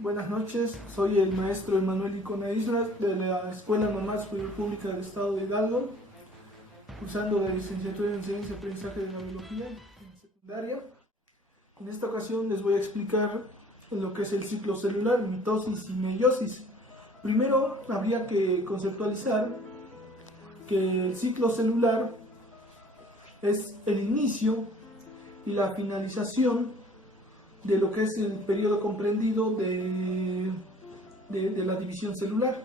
Buenas noches, soy el maestro Emanuel Icona Islas de la Escuela Normal Superior Pública del Estado de Hidalgo, cursando la licenciatura en Ciencia y Aprendizaje de la Biología en secundaria. En esta ocasión les voy a explicar lo que es el ciclo celular, mitosis y meiosis. Primero habría que conceptualizar que el ciclo celular es el inicio y la finalización de lo que es el periodo comprendido de la división celular.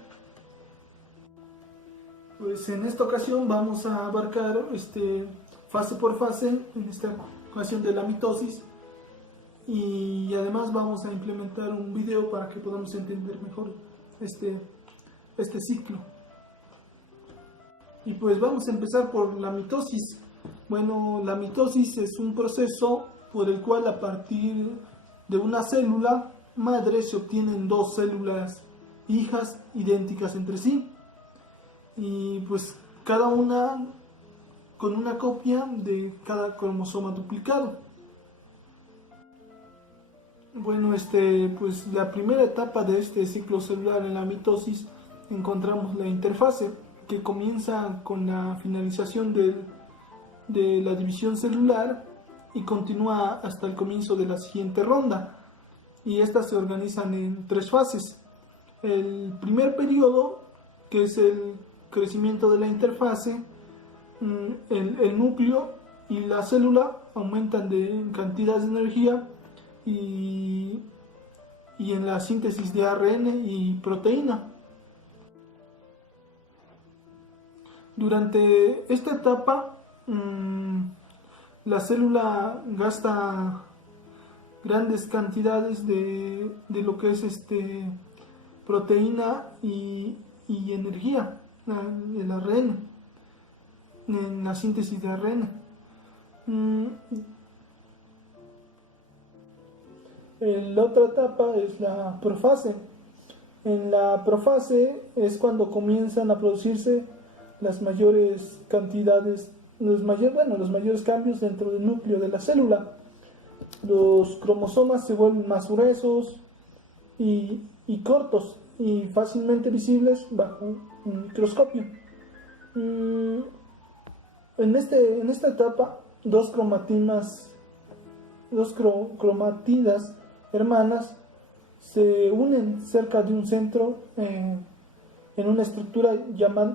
Pues en esta ocasión vamos a abarcar fase por fase, en esta ocasión de la mitosis, y además vamos a implementar un video para que podamos entender mejor este ciclo. Y pues vamos a empezar por la mitosis. Bueno, la mitosis es un proceso por el cual a partir de una célula madre se obtienen dos células hijas idénticas entre sí, y pues cada una con una copia de cada cromosoma duplicado. Bueno, pues la primera etapa de este ciclo celular en la mitosis encontramos la interfase, que comienza con la finalización de la división celular y continúa hasta el comienzo de la siguiente ronda, y estas se organizan en tres fases. El primer periodo, que es el crecimiento de la interfase, el núcleo y la célula aumentan en cantidades de energía y en la síntesis de ARN y proteína. Durante esta etapa, la célula gasta grandes cantidades de lo que es proteína y energía, el ARN, en la síntesis de ARN. La otra etapa es la profase. En la profase es cuando comienzan a producirse las mayores cantidades, los mayores cambios dentro del núcleo de la célula. Los cromosomas se vuelven más gruesos y cortos y fácilmente visibles bajo un microscopio. En esta etapa, dos cromatidas hermanas se unen cerca de un centro en una estructura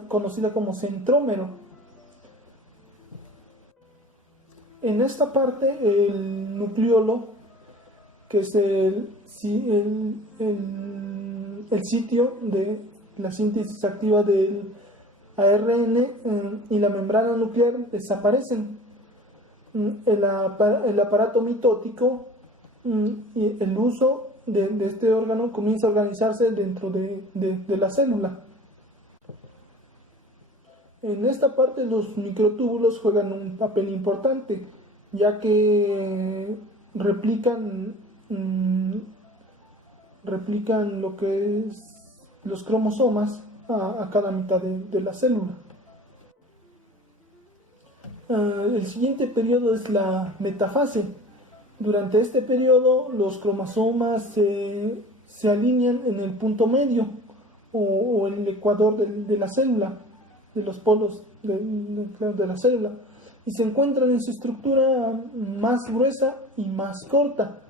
conocida como centrómero. En esta parte, el nucleolo, que es el sitio de la síntesis activa del ARN, y la membrana nuclear desaparecen. El aparato mitótico y el uso de este órgano comienza a organizarse dentro de la célula. En esta parte los microtúbulos juegan un papel importante, ya que replican lo que es los cromosomas a cada mitad de la célula. El siguiente periodo es la metafase. Durante este periodo los cromosomas se alinean en el punto medio o en el ecuador de la célula, de los polos de la célula, y se encuentran en su estructura más gruesa y más corta.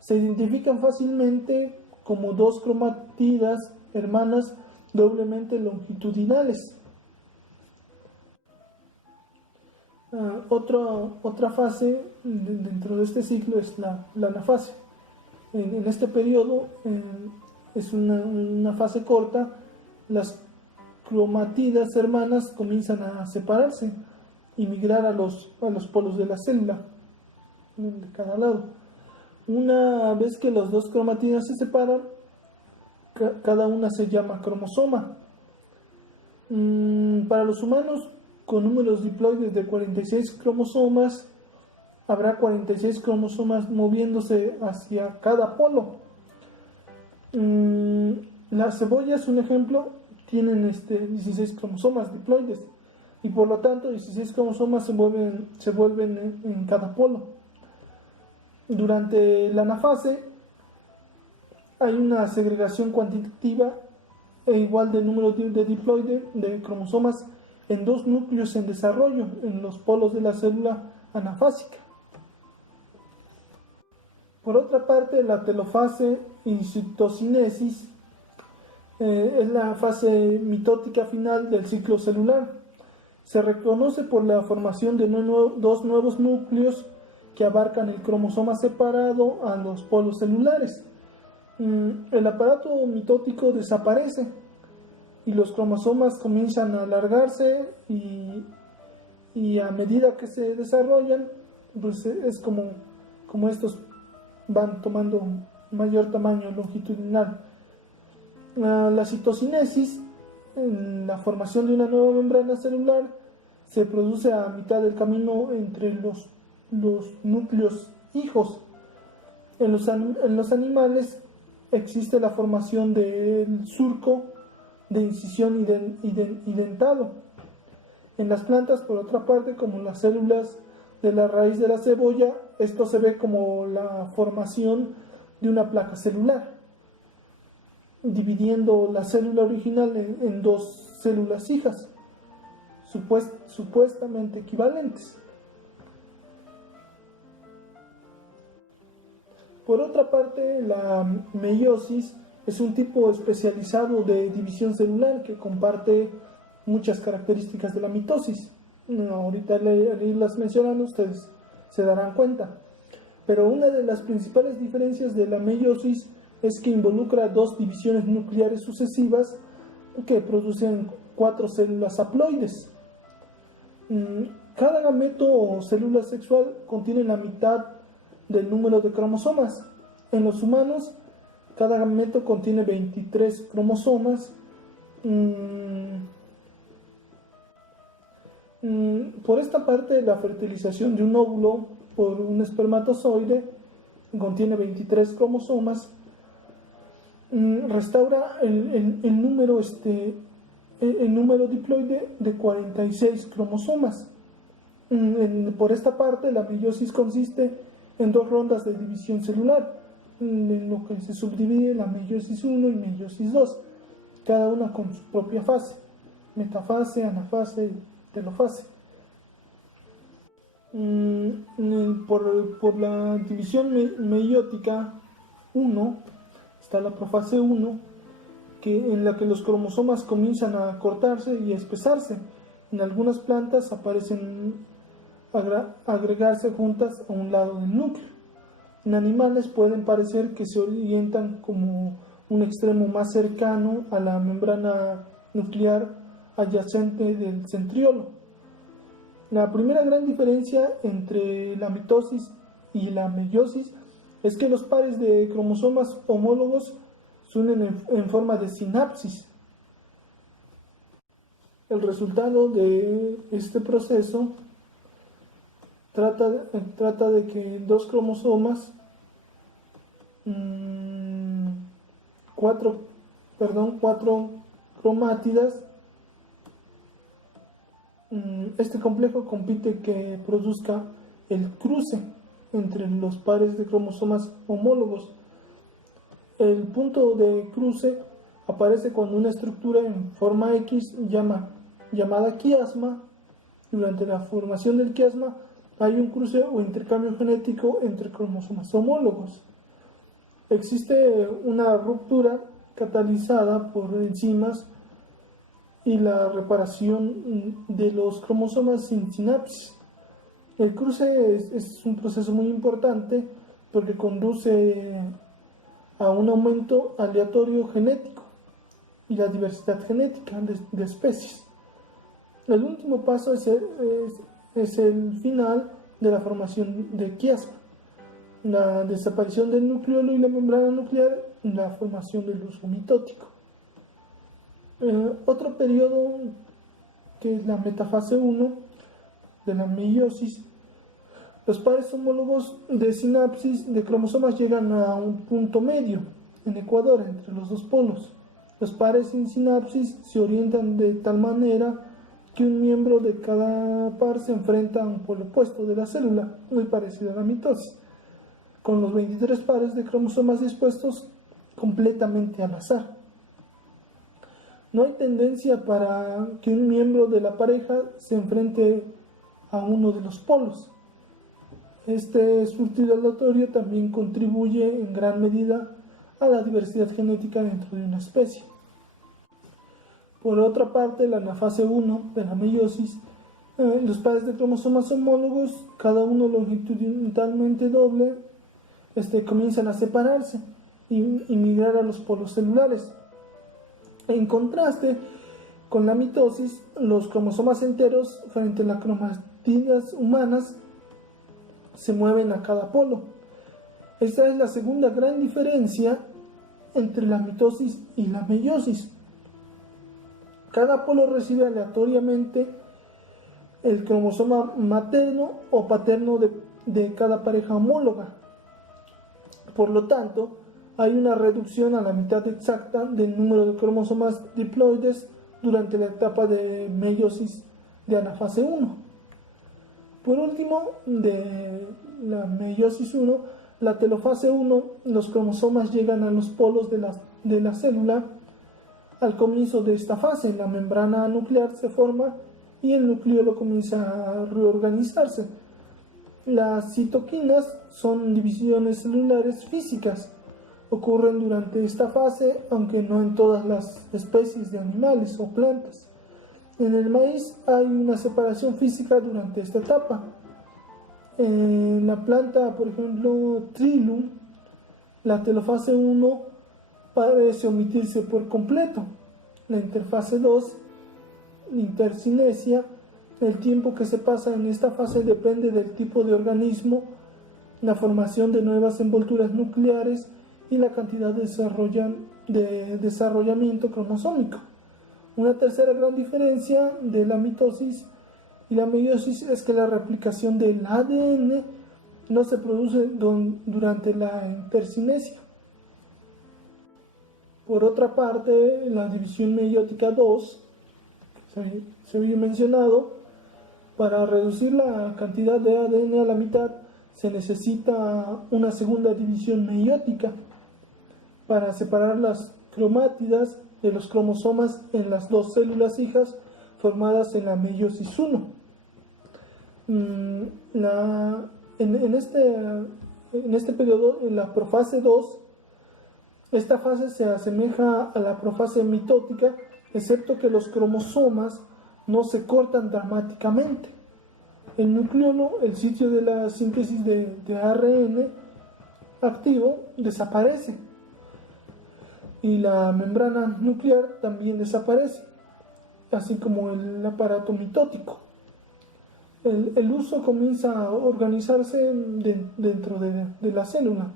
Se identifican fácilmente como dos cromatidas hermanas doblemente longitudinales. Otra fase dentro de este ciclo es la anafase. En este periodo es una fase corta. Las cromatidas hermanas comienzan a separarse y migrar a los polos de la célula, de cada lado. Una vez que las dos cromatidas se separan, cada una se llama cromosoma. Para los humanos con números diploides de 46 cromosomas, habrá 46 cromosomas moviéndose hacia cada polo. Las cebollas, un ejemplo, tienen 16 cromosomas diploides, y por lo tanto 16 cromosomas se vuelven en cada polo. Durante la anafase, hay una segregación cuantitativa e igual de número de diploide de cromosomas en dos núcleos en desarrollo en los polos de la célula anafásica. Por otra parte, la telofase y citocinesis es la fase mitótica final del ciclo celular. Se reconoce por la formación de dos nuevos núcleos que abarcan el cromosoma separado a los polos celulares. El aparato mitótico desaparece y los cromosomas comienzan a alargarse y a medida que se desarrollan, pues es como estos van tomando mayor tamaño longitudinal. La citocinesis, la formación de una nueva membrana celular, se produce a mitad del camino entre los núcleos hijos. En los animales existe la formación del surco de incisión y dentado. En las plantas, por otra parte, como las células de la raíz de la cebolla, esto se ve como la formación de una placa celular, dividiendo la célula original en dos células hijas, supuestamente equivalentes. Por otra parte, la meiosis es un tipo especializado de división celular que comparte muchas características de la mitosis. Ahorita al irlas mencionando ustedes se darán cuenta. Pero una de las principales diferencias de la meiosis es que involucra dos divisiones nucleares sucesivas que producen 4 células haploides. Cada gameto o célula sexual contiene la mitad del número de cromosomas. En los humanos, cada gameto contiene 23 cromosomas. Por esta parte, la fertilización de un óvulo por un espermatozoide contiene 23 cromosomas. Restaura el número diploide de 46 cromosomas. Por esta parte, la meiosis consiste en 2 rondas de división celular, en lo que se subdivide la meiosis 1 y meiosis 2, cada una con su propia fase, metafase, anafase y telofase. Por la división meiótica 1 está la profase 1, en la que los cromosomas comienzan a cortarse y a espesarse. En algunas plantas aparecen agregarse juntas a un lado del núcleo. En animales pueden parecer que se orientan como un extremo más cercano a la membrana nuclear adyacente del centriolo. La primera gran diferencia entre la mitosis y la meiosis es que los pares de cromosomas homólogos se unen en forma de sinapsis. El resultado de este proceso trata de que dos cromosomas, cuatro cromátidas, este complejo compite que produzca el cruce entre los pares de cromosomas homólogos. El punto de cruce aparece cuando una estructura en forma X llamada quiasma. Durante la formación del quiasma hay un cruce o intercambio genético entre cromosomas homólogos. Existe una ruptura catalizada por enzimas y la reparación de los cromosomas sin sinapsis. El cruce es un proceso muy importante porque conduce a un aumento aleatorio genético y la diversidad genética de especies. El último paso es el final de la formación de quiasma, la desaparición del nucleolo y la membrana nuclear, la formación del uso mitótico. Otro periodo, que es la metafase 1 de la meiosis, los pares homólogos de sinapsis de cromosomas llegan a un punto medio, en ecuador, entre los dos polos. Los pares sin sinapsis se orientan de tal manera que un miembro de cada par se enfrenta a un polo opuesto de la célula, muy parecido a la mitosis. Con los 23 pares de cromosomas dispuestos completamente al azar. No hay tendencia para que un miembro de la pareja se enfrente a uno de los polos. Este surtido aleatorio también contribuye en gran medida a la diversidad genética dentro de una especie. Por otra parte, la anafase 1 de la meiosis, los pares de cromosomas homólogos, cada uno longitudinalmente doble, comienzan a separarse y migrar a los polos celulares. En contraste con la mitosis, los cromosomas enteros frente a las cromatidas humanas se mueven a cada polo. Esta es la segunda gran diferencia entre la mitosis y la meiosis. Cada polo recibe aleatoriamente el cromosoma materno o paterno de cada pareja homóloga. Por lo tanto, hay una reducción a la mitad exacta del número de cromosomas diploides durante la etapa de meiosis de anafase 1. Por último, de la meiosis 1, la telofase 1, los cromosomas llegan a los polos de la célula. Al comienzo de esta fase, la membrana nuclear se forma y el nucleolo comienza a reorganizarse. Las citoquinas son divisiones celulares físicas. Ocurren durante esta fase, aunque no en todas las especies de animales o plantas. En el maíz hay una separación física durante esta etapa. En la planta, por ejemplo, Trillium, la telofase 1 parece omitirse por completo. La interfase 2, la intercinesia, el tiempo que se pasa en esta fase depende del tipo de organismo, la formación de nuevas envolturas nucleares y la cantidad de desarrollamiento cromosómico. Una tercera gran diferencia de la mitosis y la meiosis es que la replicación del ADN no se produce durante la intercinesia. Por otra parte, la división meiótica 2, que se había mencionado, para reducir la cantidad de ADN a la mitad se necesita una segunda división meiótica para separar las cromátidas de los cromosomas en las dos células hijas formadas en la meiosis 1. En este periodo, en la profase 2, esta fase se asemeja a la profase mitótica, excepto que los cromosomas no se cortan dramáticamente. El nucleolo, el sitio de la síntesis de ARN activo, desaparece y la membrana nuclear también desaparece, así como el aparato mitótico. El uso comienza a organizarse dentro de la célula.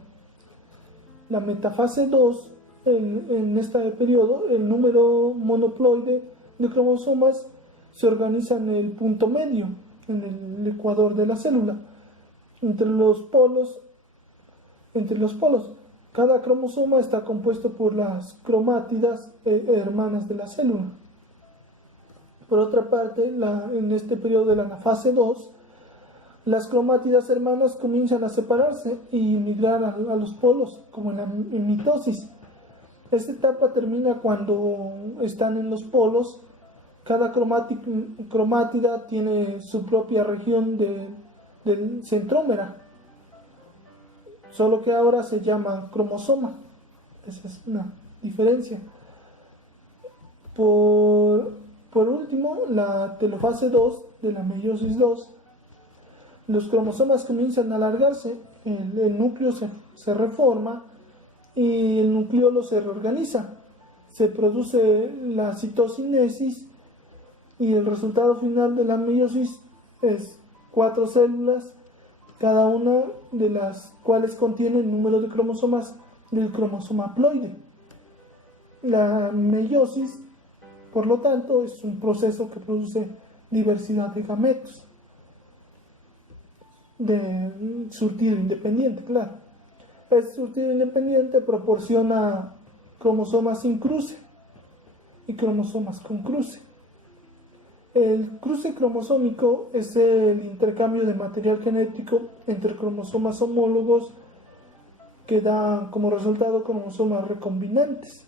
La metafase 2, en este periodo, el número monoploide de cromosomas se organiza en el punto medio, en el ecuador de la célula, entre los polos. Cada cromosoma está compuesto por las cromátidas hermanas de la célula. Por otra parte, en este periodo de la fase 2, las cromátidas hermanas comienzan a separarse y migrar a los polos, como en mitosis. Esta etapa termina cuando están en los polos. Cada cromátida tiene su propia región del centrómera, solo que ahora se llama cromosoma. Esa es una diferencia. Por último, la telofase 2 de la meiosis 2, los cromosomas comienzan a alargarse, el núcleo se reforma y el nucleolo se reorganiza. Se produce la citocinesis y el resultado final de la meiosis es 4 células, cada una de las cuales contiene el número de cromosomas del cromosoma haploide. La meiosis, por lo tanto, es un proceso que produce diversidad de gametos, de surtido independiente, claro. El surtido independiente proporciona cromosomas sin cruce y cromosomas con cruce. El cruce cromosómico es el intercambio de material genético entre cromosomas homólogos que da como resultado cromosomas recombinantes.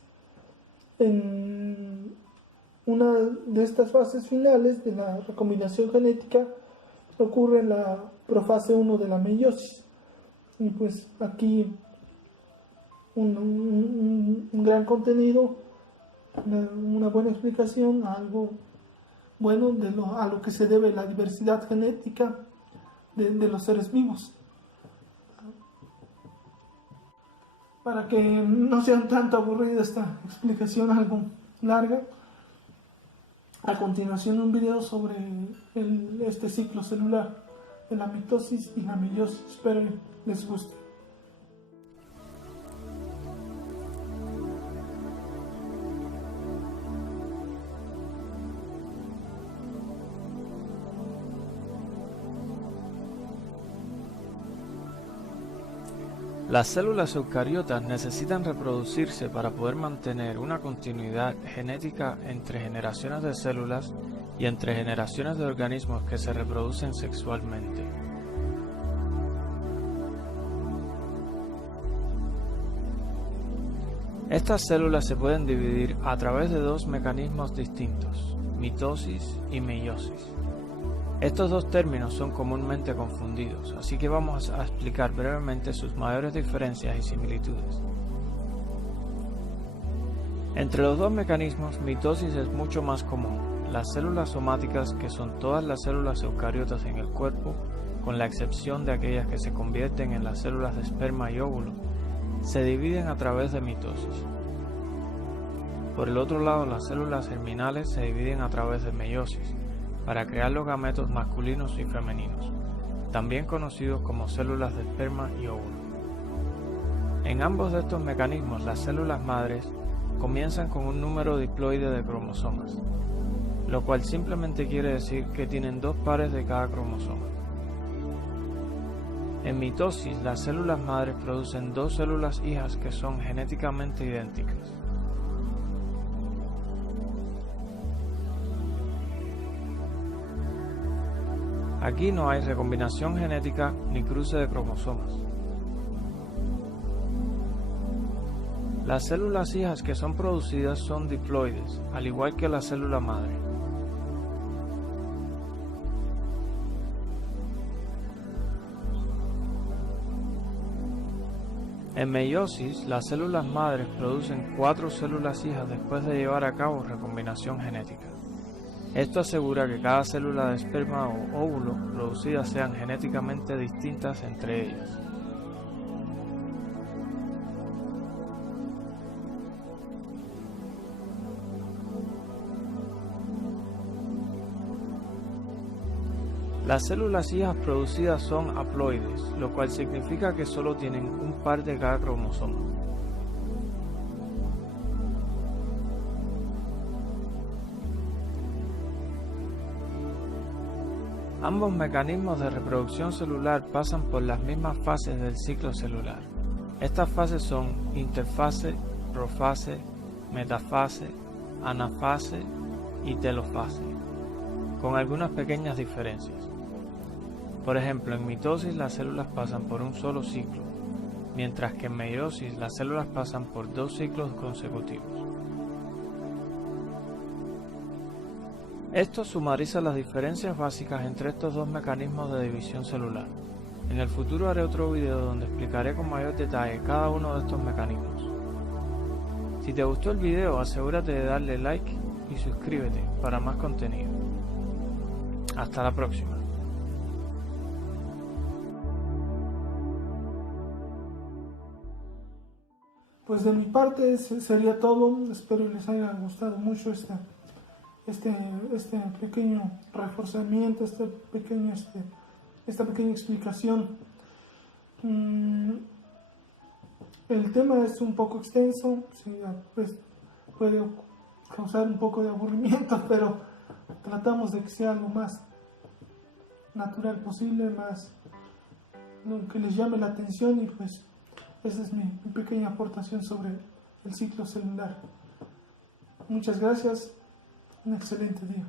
En una de estas fases finales de la recombinación genética ocurre en la profase 1 de la meiosis. Y pues aquí un gran contenido, una buena explicación a algo bueno a lo que se debe la diversidad genética de los seres vivos. Para que no sea un tanto aburrida esta explicación algo larga, a continuación un video sobre este ciclo celular de la mitosis y la meiosis. Espero les guste. Las células eucariotas necesitan reproducirse para poder mantener una continuidad genética entre generaciones de células y entre generaciones de organismos que se reproducen sexualmente. Estas células se pueden dividir a través de dos mecanismos distintos, mitosis y meiosis. Estos dos términos son comúnmente confundidos, así que vamos a explicar brevemente sus mayores diferencias y similitudes. Entre los dos mecanismos, mitosis es mucho más común. Las células somáticas, que son todas las células eucariotas en el cuerpo, con la excepción de aquellas que se convierten en las células de esperma y óvulo, se dividen a través de mitosis. Por el otro lado, las células germinales se dividen a través de meiosis, para crear los gametos masculinos y femeninos, también conocidos como células de esperma y óvulo. En ambos de estos mecanismos, las células madres comienzan con un número diploide de cromosomas, lo cual simplemente quiere decir que tienen dos pares de cada cromosoma. En mitosis, las células madres producen dos células hijas que son genéticamente idénticas. Aquí no hay recombinación genética ni cruce de cromosomas. Las células hijas que son producidas son diploides, al igual que la célula madre. En meiosis, las células madres producen 4 células hijas después de llevar a cabo recombinación genética. Esto asegura que cada célula de esperma o óvulo producida sean genéticamente distintas entre ellas. Las células hijas producidas son haploides, lo cual significa que solo tienen un par de cada cromosoma. Ambos mecanismos de reproducción celular pasan por las mismas fases del ciclo celular. Estas fases son interfase, profase, metafase, anafase y telofase, con algunas pequeñas diferencias. Por ejemplo, en mitosis las células pasan por un solo ciclo, mientras que en meiosis las células pasan por 2 ciclos consecutivos. Esto sumariza las diferencias básicas entre estos dos mecanismos de división celular. En el futuro haré otro video donde explicaré con mayor detalle cada uno de estos mecanismos. Si te gustó el video, asegúrate de darle like y suscríbete para más contenido. Hasta la próxima. Pues de mi parte sería todo. Espero les haya gustado mucho este pequeño reforzamiento, esta pequeña explicación. El tema es un poco extenso, sí, pues puede causar un poco de aburrimiento, pero tratamos de que sea lo más natural posible, más lo que les llame la atención, y pues esa es mi pequeña aportación sobre el ciclo celular. Muchas gracias. Un excelente día.